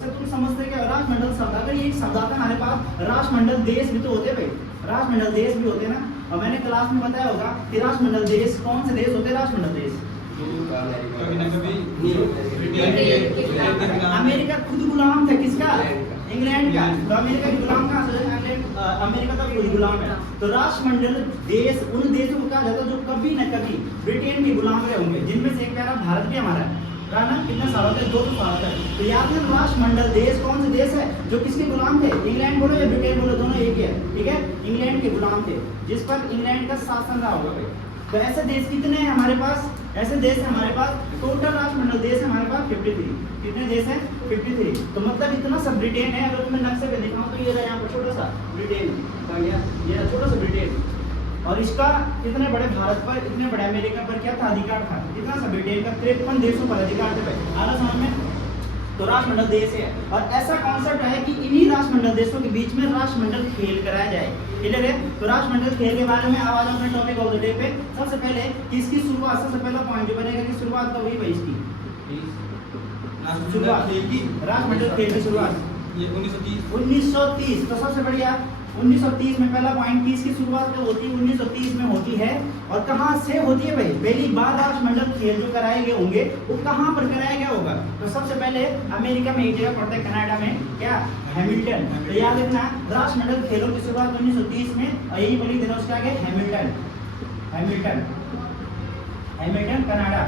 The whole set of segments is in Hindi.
तुम समझते क्या राष्ट्रमंडल शब्द, अगर ये एक शब्द आता हमारे पास, राष्ट्रमंडल देश भी तो होते भाई, राष्ट्रमंडल देश भी होते ना। और मैंने क्लास में बताया होगा कि राष्ट्रमंडल देश कौन से देश होते हैं? राष्ट्रमंडल देश अमेरिका खुद गुलाम था किसका? इंग्लैंड का। तो अमेरिका की गुलाम कहाँ से? अमेरिका का खुद गुलाम है। तो राष्ट्रमंडल देश उन देशों को कहा जाता है जो कभी न कभी ब्रिटेन के गुलाम रहे होंगे, जिनमें से एक प्यारा भारत भी हमारा है ना। कितने सालों तक? 200 साल तक। तो याद है राष्ट्रमंडल देश कौन से देश है जो किसके गुलाम थे? इंग्लैंड बोलो या ब्रिटेन बोलो, दोनों एक ही है, ठीक है। इंग्लैंड के गुलाम थे, जिस पर इंग्लैंड का शासन रहा होगा भाई। तो ऐसे देश कितने हैं हमारे पास? ऐसे देश है हमारे पास, टोटल राष्ट्रमंडल देश है हमारे पास 53। कितने देश हैं? 53। तो मतलब इतना सब ब्रिटेन है। अगर तुम्हें नक्शे पे दिखाऊं तो ये रहा यहाँ पर छोटा सा ब्रिटेन, ये छोटा सा ब्रिटेन, और इसका इतने बड़े भारत पर, इतने बड़े अमेरिका पर क्या था? अधिकार था। कितना सा? ब्रिटेन का 53 देशों पर अधिकार थे भाई। आना समझ में? तो राष्ट्रमंडल देश है, और ऐसा कॉन्सेप्ट है कि इन्हीं राष्ट्रमंडल देशों के बीच में राष्ट्रमंडल खेल कराया जाए। क्लियर है? तो राष्ट्रमंडल खेल के बारे में आवाज अपने टॉपिक ऑफ द डे पे। सबसे पहले इसकी शुरुआत, सबसे पहला पॉइंट जो बनेगा कि शुरुआत कब हुई भाई इसकी? शुरुआत राष्ट्रमंडल खेल की शुरुआत 1930। तो सबसे बढ़िया 1930 में पहला पॉइंट की इसकी शुरुआत कब होती है? 1930 में होती है। और कहाँ से होती है भाई? पहली बार राष्ट्रमंडल खेल जो कराए गए होंगे वो कहाँ पर कराया गया होगा? तो सबसे पहले अमेरिका में एक जगह पड़ता है, कनाडा में, क्या? हैमिल्टन। तो याद रखना राष्ट्रमंडल खेलों की शुरुआत 1930 में, और यही बोली देना उसका आगे हैमिल्टन, हैमिल्टन, हैमिल्टन कनाडा।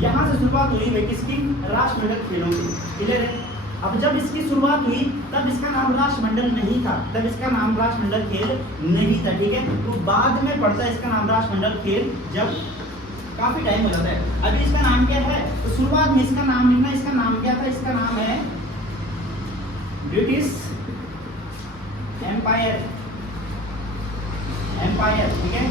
यहाँ से शुरुआत हुई भाई किसकी? राष्ट्रमंडल खेलों की। क्लियर है? अब जब इसकी शुरुआत हुई तब इसका नाम राष्ट्रमंडल नहीं था, तब इसका नाम राष्ट्रमंडल खेल नहीं था, ठीक है। तो बाद में पड़ता है इसका नाम राष्ट्रमंडल खेल, जब काफी टाइम हो जाता है। अभी इसका नाम क्या है? तो शुरुआत में इसका नाम लिखना, इसका नाम क्या था? इसका नाम है ब्रिटिश एम्पायर, एम्पायर, ठीक है।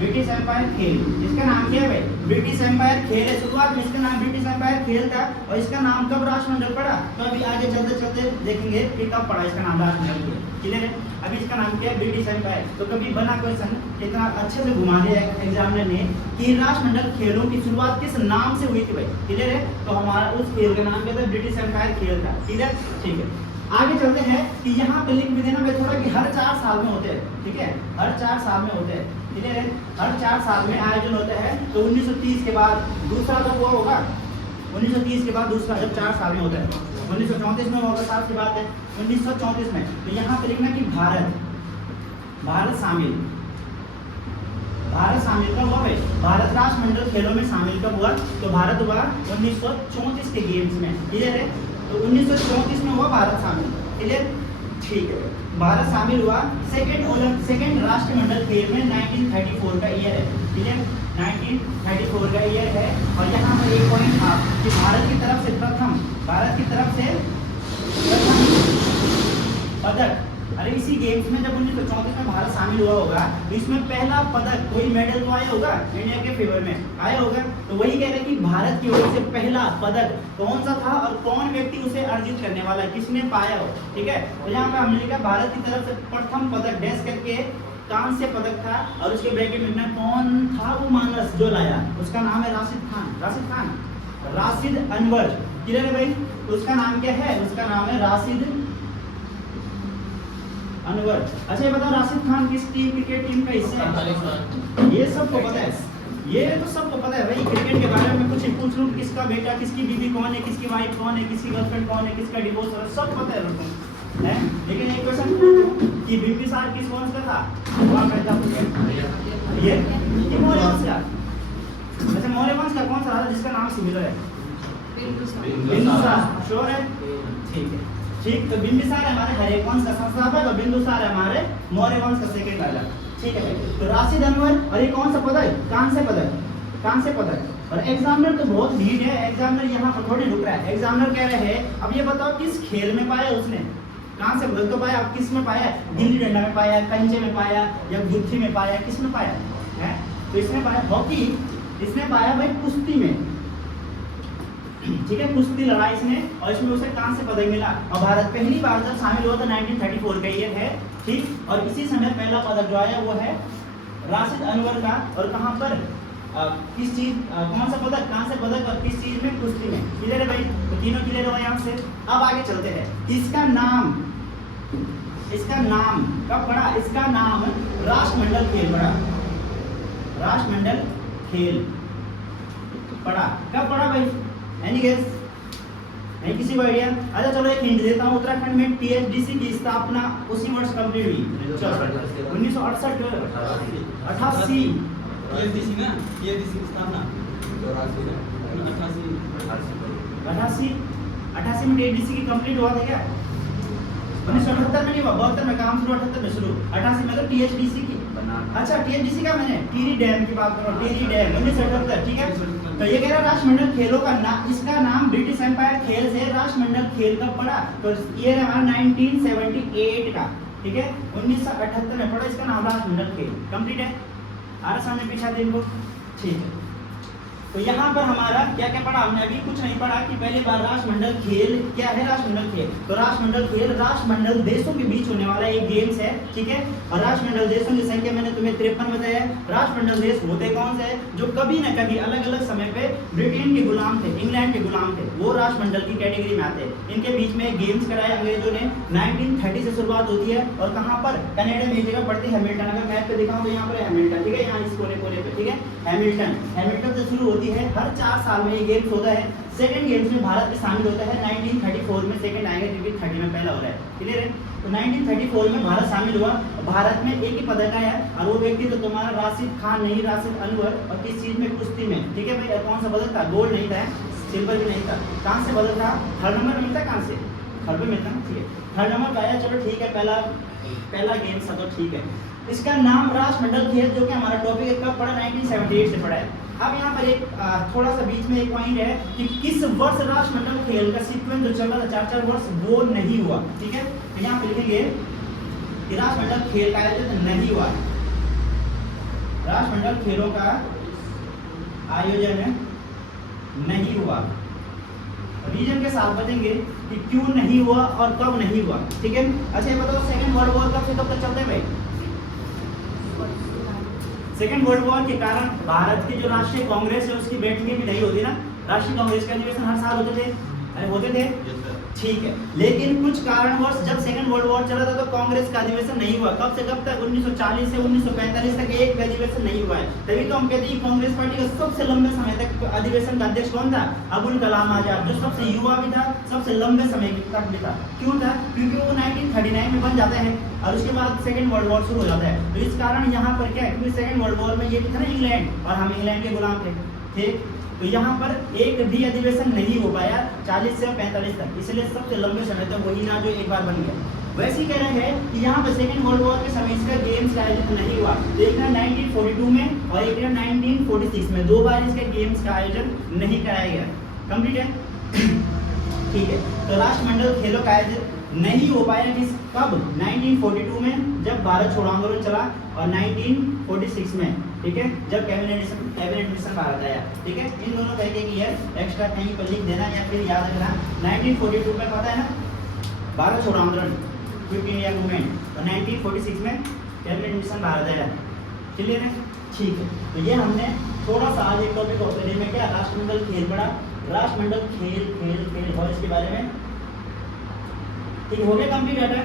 ब्रिटिश एम्पायर खेल, इसका नाम क्या है भाई? ब्रिटिश एम्पायर खेल है। शुरुआत में इसका नाम ब्रिटिश एम्पायर खेल था, और इसका नाम कब राष्ट्रमंडल पड़ा? तो अभी आगे चलते चलते देखेंगे कि कब पड़ा इसका नाम राष्ट्रमंडल खेल। क्लियर है? अभी इसका नाम क्या है? British Empire. तो कभी बना क्वेश्चन इतना अच्छे से घुमा दिया एग्जामिनर ने कि राष्ट्रमंडल खेलों की शुरुआत किस नाम से हुई थी भाई? क्लियर है? तो हमारा उस खेल का नाम क्या था? ब्रिटिश एम्पायर खेल था। क्लियर? ठीक है, आगे चलते हैं कि यहाँ पे लिख भी देना मैं थोड़ा कि हर 4 साल में होते हैं, ठीक है। हर 4 साल में होते हैं, क्लियर है? हर 4 साल में आयोजन होता है। तो 1930 के बाद दूसरा तो वो होगा, 1930 के बाद दूसरा जब 4 साल में होता है। 1934 में होगा, साल की बात है 1934 में। तो यहाँ पे लिखना कि भारत, भारत शामिल, भारत शामिल कब हुआ भाई? भारत राष्ट्रमंडल खेलों में शामिल कब हुआ? तो भारत हुआ 1934 के गेम्स में। क्लियर है? तो 1934 में हुआ भारत शामिल। क्लियर? ठीक है, भारत शामिल हुआ सेकंड राष्ट्रमंडल खेल में 1934 का ईयर है। क्लियर? 1934 का ईयर है। और यहाँ पर एक पॉइंट था कि भारत की तरफ से प्रथम पदक, अरे इसी गेम्स में जब 1934 में भारत शामिल हुआ होगा तो इसमें पहला पदक, कोई मेडल तो आया होगा इंडिया के फेवर में, आया होगा। तो वही कह रहे हैं कि भारत की ओर से पहला पदक कौन सा था और कौन व्यक्ति उसे अर्जित करने वाला है, किसने पाया हो, ठीक है। तो यहाँ पे हमने लिखा भारत की तरफ से प्रथम पदक डैश करके कांस्य पदक था, और उसके ब्रैकेट में कौन था वो मानस जो लाया, उसका नाम है राशिद खान, राशिद खान, राशिद अनवर। क्लियर है भाई? उसका नाम क्या है? उसका नाम है राशिद अनवर। अच्छा ये बताओ राशिद खान किस टीम, क्रिकेट टीम का हिस्सा है? ये सबको पता है, ये तो सबको पता है भाई। क्रिकेट के बारे में कुछ पूछ लूं, किसका बेटा, किसकी बीवी कौन है, किसकी वाइफ कौन है, किसकी गर्लफ्रेंड कौन है, किसका डिवोर्स हो, सब पता है लोगों को, है। लेकिन एक क्वेश्चन पूछूं कि बिंबिसार किस वंश का था? जवाब कहता हूं ये मौर्य वंश का। अच्छा मौर्य वंश का कौन सा राजा जिसका नाम सिमिलर है? बिंदुसार। श्योर है? ठीक है, ठीक। तो बिंबिसार हमारे हरे वंश का संस्थापक और बिंदुसार हमारे मौर्य वंश का सेकंड राजा, ठीक है। तो राशिद अनवर, और ये कौन सा पदक? कांस्य पदक, कांस्य पदक। और एग्जामिनर तो बहुत भीड़ है, एग्जामिनर यहाँ पर थोड़ी रुक रहा है। एग्जामिनर कह रहे हैं अब ये बताओ किस खेल में पाया उसने? कांस्य पदक तो पाया, अब किस में पाया? गिल्ली डंडा में पाया, कंचे में पाया, या गुत्थी में पाया, किस में पाया है? तो इसमें पाया हॉकी, इसने पाया भाई कुश्ती में, ठीक है, कुश्ती लड़ाई इसने, और इसमें उसे कांस्य पदक मिला। और भारत पहली बार जब शामिल हुआ था 1934 का ईयर है, ठीक। और इसी समय पहला पदक जो आया वो है राशिद अनवर का, और कहां पर? किस चीज कौन सा पदक, कहाँ से पदक और किस चीज में, कुश्ती में। क्लियर है भाई? तो तीनों क्लियर हो यहाँ से। अब आगे चलते हैं। इसका नाम कब पड़ा? इसका नाम राष्ट्रमंडल खेल पड़ा। राष्ट्रमंडल खेल पड़ा कब पड़ा भाई? Any guess? नहीं किसी को आइडिया? अच्छा चलो एक हिंट देता हूँ। उत्तराखंड में टीएचडीसी की स्थापना उसी वर्ष कंप्लीट हुई 1968 टीएचडीसी ना, टीएचडीसी की स्थापना 88 में टीएचडीसी की कंप्लीट हुआ था क्या? 1978 में नहीं हुआ, 72 में काम शुरू, 78 में शुरू, 88 में तो टीएचडीसी की। अच्छा टीएचडीसी का मैंने टिहरी डैम की बात कर रहा हूँ, टिहरी डैम 1978, ठीक है। तो ये कह रहा है राष्ट्रमंडल खेलों का इसका नाम ब्रिटिश एम्पायर खेल से राष्ट्रमंडल खेल कब पड़ा? तो ये है हमारा 1978 का, ठीक है। 1978 में पड़ा इसका नाम राष्ट्रमंडल खेल। कंप्लीट है? आ रहा सामने पीछे दिन को, ठीक है। तो यहाँ पर हमारा क्या क्या पढ़ा हमने? अभी कुछ नहीं पढ़ा कि पहले बार राष्ट्रमंडल खेल क्या है। राष्ट्रमंडल खेल, तो राष्ट्रमंडल खेल राष्ट्रमंडल देशों के बीच होने वाला एक गेम्स है, ठीक है। और राष्ट्रमंडल देशों की संख्या मैंने तुम्हें 53 बताया। राष्ट्रमंडल देश होते कौन से हैं? जो कभी न कभी अलग अलग समय पे ब्रिटेन के गुलाम थे, इंग्लैंड के गुलाम थे, वो राष्ट्रमंडल की कैटेगरी में आते हैं। इनके बीच में गेम्स कराए अंग्रेजों ने। 1930 से शुरुआत होती है और कहाँ पर? कनाडा में एक जगह पड़ती है हैमिल्टन। अगर मैप पे दिखाऊं तो यहाँ पर हैमिल्टन, ठीक है, यहाँ इस कोने पे, ठीक है। हैमिल्टन से शुरू होती है। हर 4 साल में ये गेम्स होता है। सेकंड गेम्स में भारत भी शामिल होता है। 1934 में सेकंड आएगा क्योंकि 30 में पहला हो रहा है, क्लियर है। तो 1934 में भारत शामिल हुआ। भारत में एक ही पदक आया और वो व्यक्ति तो तुम्हारा राशिद खान नहीं, राशिद अनवर। और किस चीज में? कुश्ती में, ठीक है भाई। कौन सा पदक था? गोल्ड नहीं था, सिल्वर भी नहीं था। कहाँ से पदक था? थर्ड नंबर मिलता। कहाँ से? थर्ड पे मिलता ना, ठीक है। थर्ड नंबर आया, चलो ठीक है। पहला गेम्स था तो ठीक है। इसका नाम राष्ट्रमंडल खेल, जो कि हमारा टॉपिक है, कब पड़ा? 1978 से पड़ा है। अब यहाँ पर एक थोड़ा सा बीच में एक पॉइंट है कि किस वर्ष राष्ट्रमंडल खेल का सीक्वेंस जो चल रहा था 4-4 वर्ष, वो नहीं हुआ, ठीक है। तो यहाँ पे लिखेंगे कि राष्ट्रमंडल खेल का आयोजन नहीं हुआ। राष्ट्रमंडल खेलों का आयोजन नहीं हुआ। रीजन के साथ बताएंगे कि क्यों नहीं हुआ और कब नहीं हुआ, ठीक है। अच्छा ये बताओ सेकेंड वर्ल्ड वॉर कब से कब तक चलते हैं भाई? सेकेंड वर्ल्ड वॉर के कारण भारत की जो राष्ट्रीय कांग्रेस है उसकी बैठकें भी नहीं होती ना। राष्ट्रीय कांग्रेस के अधिवेशन हर साल होते थे, अरे होते थे, ठीक है। लेकिन कुछ कारणवश जब सेकेंड वर्ल्ड वॉर चला था तो कांग्रेस का अधिवेशन नहीं हुआ। कब से कब तक? 1940 से 1945 तक एक भी अधिवेशन नहीं हुआ है। तभी तो हम कहते हैं कांग्रेस पार्टी का सबसे लंबे समय तक अधिवेशन का अध्यक्ष कौन था? अबुल कलाम आजाद, जो सबसे युवा भी था, सबसे लंबे समय तक भी था। क्यों था? क्योंकि वो 1939 में बन जाते हैं और उसके बाद सेकेंड वर्ल्ड वॉर शुरू हो जाता है। तो इस कारण यहाँ पर क्या है? क्योंकि सेकेंड वर्ल्ड वॉर में ये भी था ना इंग्लैंड, और हम इंग्लैंड के गुलाम थे, ठीक। तो यहाँ पर एक भी अधिवेशन नहीं हो पाया 40 से 45 तक, इसलिए सबसे लंबे समय तक वही ना जो एक बार बन गया। वैसे ही कह रहे हैं कि यहाँ पर सेकेंड वर्ल्ड वॉर के समय इसका गेम्स का आयोजन नहीं हुआ। तो एक 1942 में और एक 1946 में, 2 बार इसके गेम्स का आयोजन नहीं कराया गया। कंप्लीट है? ठीक है। तो राष्ट्रमंडल खेलों का आयोजन नहीं हो पाया किस कब? 1942 में जब भारत छोड़ो आंदोलन चला और 1946 में, ठीक है, जब कैबिनेट मिशन भारत आया, ठीक है। इन दोनों का एक ईयर एक्स्ट्रा कहीं पर लिख देना या फिर याद रखना। 1942 में पता है ना भारत छोड़ो आंदोलन, क्विट इंडिया मूवमेंट, और 1946 में कैबिनेट मिशन भारत आया, क्लियर है? ठीक है। तो ये हमने थोड़ा सा आज एक टॉपिक ऑफ द डे में क्या राष्ट्रमंडल खेल पढ़ा। राष्ट्रमंडल खेल और इसके बारे में ठीक हो गया कंप्लीट डाटा।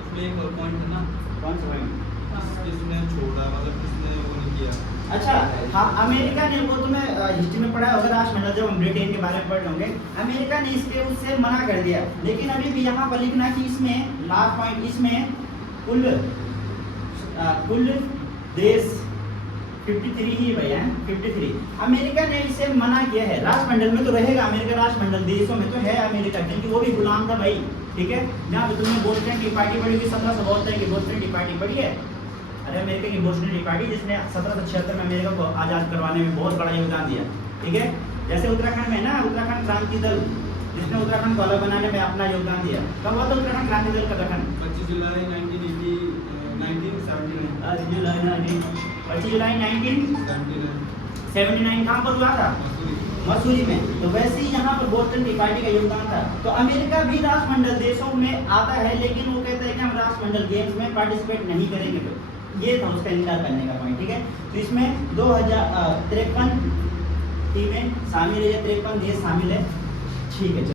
उसमें एक और पॉइंट है ना, कौन सा पॉइंट? किसने छोड़ा, मतलब किसने वो नहीं किया। अच्छा हाँ, अमेरिका ने, वो तुम्हें हिस्ट्री में पढ़ा होगा राष्ट्रमंडल, जब हम ब्रिटेन के बारे में पढ़ होंगे, अमेरिका ने इसके उससे मना कर दिया। लेकिन अभी भी यहाँ पर लिखना कि इसमें लास्ट पॉइंट, इसमें कुल देश 53 ही भैया, 53। अमेरिका ने इसे मना किया है। राष्ट्रमंडल में तो रहेगा अमेरिका, राष्ट्रमंडल देशों में तो है अमेरिका, क्योंकि वो भी गुलाम था भाई, ठीक है। जहाँ पे तुमने बोस्टन टी पार्टी पढ़ी होगी, 1772 की बोस्टन टी पार्टी पढ़ी है। अरे अमेरिका की बोस्टन टी पार्टी जिसने 1776 में अमेरिका को आज़ाद करवाने में बहुत बड़ा योगदान दिया, ठीक है। जैसे उत्तराखंड में ना, उत्तराखंड क्रांति दल, जिसने उत्तराखंड को अलग बनाने में अपना योगदान दिया। कब हुआ था उत्तराखंड क्रांति दल का गठन? 25 जुलाई 1979 कहाँ पर हुआ था? मसूरी में। तो वैसे ही यहाँ पर बोस्टन टी पार्टी का योगदान था। तो अमेरिका भी राष्ट्रमंडल देशों में आता है, लेकिन वो कहता है कि हम राष्ट्रमंडल गेम्स में पार्टिसिपेट नहीं करेंगे। तो ये था उसका इनकार करने का पॉइंट, ठीक है। तो इसमें 2053 टीमें शामिल है या 53 देश शामिल है, ठीक है।